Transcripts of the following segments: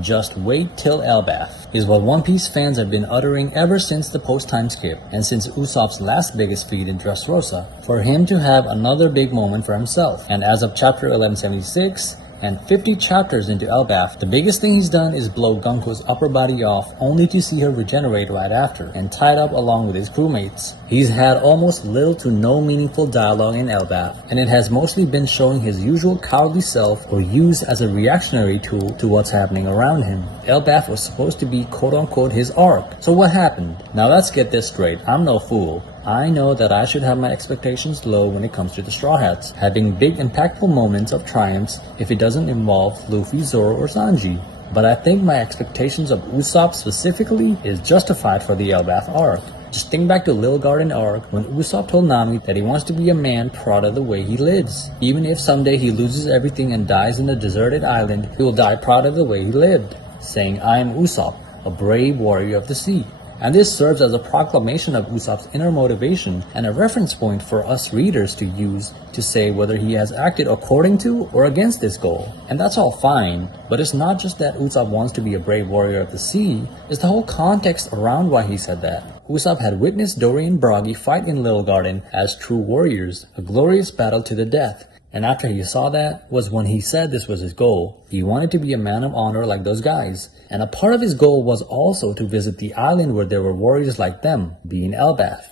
Just wait till Elbaph, is what One Piece fans have been uttering ever since the post-time skip, and since Usopp's last biggest feat in Dressrosa, for him to have another big moment for himself. And as of chapter 1176, and 50 chapters into Elbaph, the biggest thing he's done is blow Gunko's upper body off only to see her regenerate right after, and tied up along with his crewmates. He's had almost little to no meaningful dialogue in Elbaph, and it has mostly been showing his usual cowardly self or used as a reactionary tool to what's happening around him. Elbaph was supposed to be quote-unquote his arc, so what happened? Now let's get this straight, I'm no fool. I know that I should have my expectations low when it comes to the Straw Hats, having big impactful moments of triumphs if it doesn't involve Luffy, Zoro, or Sanji. But I think my expectations of Usopp specifically is justified for the Elbaph arc. Just think back to Lil Garden arc when Usopp told Nami that he wants to be a man proud of the way he lives. Even if someday he loses everything and dies in a deserted island, he will die proud of the way he lived, saying, "I am Usopp, a brave warrior of the sea." And this serves as a proclamation of Usopp's inner motivation and a reference point for us readers to use to say whether he has acted according to or against this goal. And that's all fine, but it's not just that Usopp wants to be a brave warrior of the sea, it's the whole context around why he said that. Usopp had witnessed Dory and Broggy fight in Little Garden as true warriors, a glorious battle to the death. And after he saw that was when he said this was his goal. He wanted to be a man of honor like those guys. And a part of his goal was also to visit the island where there were warriors like them, being Elbaph.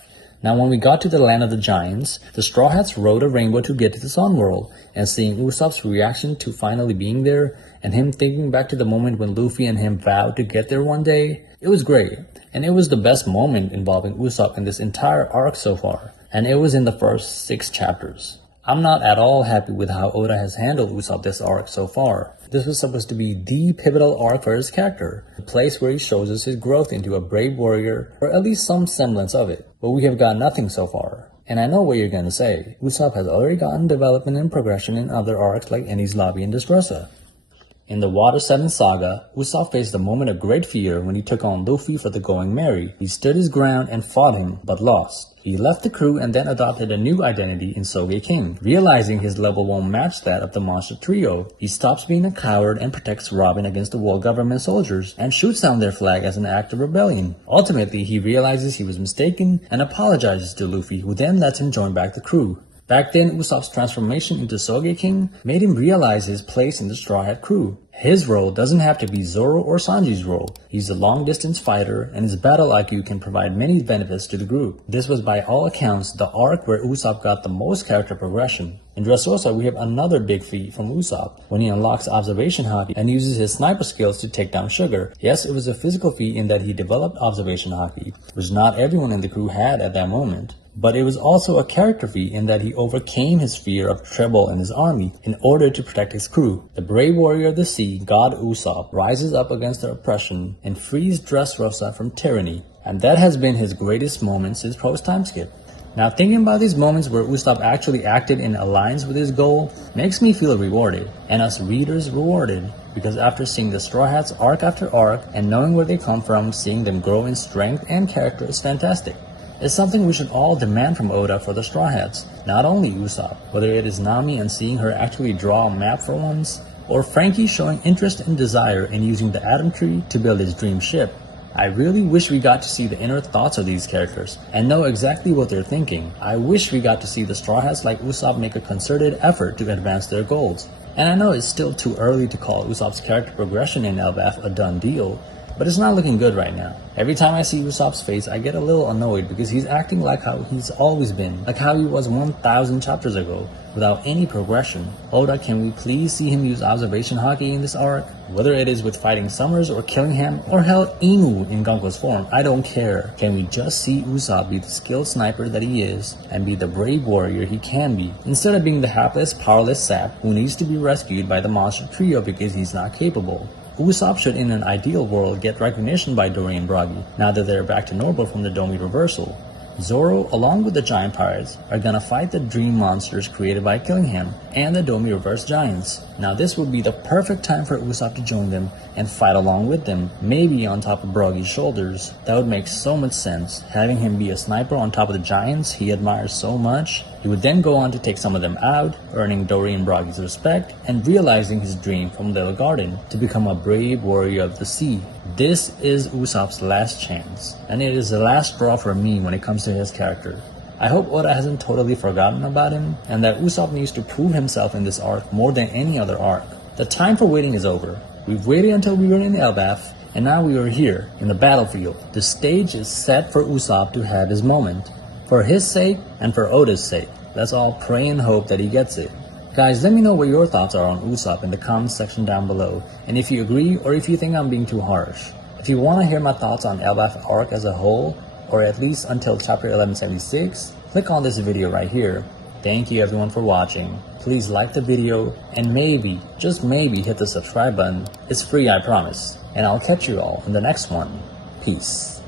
Now when we got to the land of the giants, the Straw Hats rode a rainbow to get to the Sun World, and seeing Usopp's reaction to finally being there, and him thinking back to the moment when Luffy and him vowed to get there one day, it was great. And it was the best moment involving Usopp in this entire arc so far, and it was in the first 6 chapters. I'm not at all happy with how Oda has handled Usopp this arc so far. This was supposed to be the pivotal arc for his character, the place where he shows us his growth into a brave warrior, or at least some semblance of it. But we have got nothing so far. And I know what you're gonna say. Usopp has already gotten development and progression in other arcs like Enies Lobby and Dressrosa. In the Water 7 saga, Usopp faced a moment of great fear when he took on Luffy for the Going Merry. He stood his ground and fought him, but lost. He left the crew and then adopted a new identity in Sogeking. Realizing his level won't match that of the monster trio, he stops being a coward and protects Robin against the world government soldiers and shoots down their flag as an act of rebellion. Ultimately, he realizes he was mistaken and apologizes to Luffy, who then lets him join back the crew. Back then, Usopp's transformation into Sogeking made him realize his place in the Straw Hat crew. His role doesn't have to be Zoro or Sanji's role. He's a long-distance fighter, and his battle IQ can provide many benefits to the group. This was by all accounts the arc where Usopp got the most character progression. In Dressrosa, we have another big feat from Usopp, when he unlocks Observation Haki and uses his sniper skills to take down Sugar. Yes, it was a physical feat in that he developed Observation Haki, which not everyone in the crew had at that moment. But it was also a character feat in that he overcame his fear of trouble in his army in order to protect his crew. The brave warrior of the sea, God Usopp, rises up against the oppression and frees Dressrosa from tyranny. And that has been his greatest moment since post-time skip. Now thinking about these moments where Usopp actually acted in alliance with his goal makes me feel rewarded, and us readers rewarded, because after seeing the Straw Hats arc after arc and knowing where they come from, seeing them grow in strength and character is fantastic. It's something we should all demand from Oda for the Straw Hats, not only Usopp, whether it is Nami and seeing her actually draw a map for once, or Frankie showing interest and desire in using the Atom Tree to build his dream ship. I really wish we got to see the inner thoughts of these characters and know exactly what they're thinking. I wish we got to see the Straw Hats like Usopp make a concerted effort to advance their goals. And I know it's still too early to call Usopp's character progression in Elbaph a done deal, but it's not looking good right now. Every time I see Usopp's face, I get a little annoyed because he's acting like how he's always been, like how he was 1,000 chapters ago, without any progression. Oda, can we please see him use Observation Haki in this arc? Whether it is with fighting Summers or killing him, or hell, Inu in Gunko's form, I don't care. Can we just see Usopp be the skilled sniper that he is, and be the brave warrior he can be, instead of being the hapless, powerless sap who needs to be rescued by the monster trio because he's not capable? Usopp should in an ideal world get recognition by Dory and Broggy, now that they're back to normal from the Domi reversal. Zoro, along with the giant pirates, are gonna fight the dream monsters created by killing him, and the Domi reverse giants. Now this would be the perfect time for Usopp to join them and fight along with them, maybe on top of Broggy's shoulders. That would make so much sense, having him be a sniper on top of the giants he admires so much. He would then go on to take some of them out, earning Dory and Broggy's respect and realizing his dream from Little Garden to become a brave warrior of the sea. This is Usopp's last chance, and it is the last straw for me when it comes to his character. I hope Oda hasn't totally forgotten about him, and that Usopp needs to prove himself in this arc more than any other arc. The time for waiting is over. We've waited until we were in the Elbaph, and now we are here, in the battlefield. The stage is set for Usopp to have his moment. For his sake, and for Oda's sake. Let's all pray and hope that he gets it. Guys, let me know what your thoughts are on Usopp in the comments section down below, and if you agree or if you think I'm being too harsh. If you want to hear my thoughts on Elbaph arc as a whole, or at least until chapter 1176, click on this video right here. Thank you everyone for watching. Please like the video, and maybe, just maybe, hit the subscribe button. It's free, I promise. And I'll catch you all in the next one. Peace.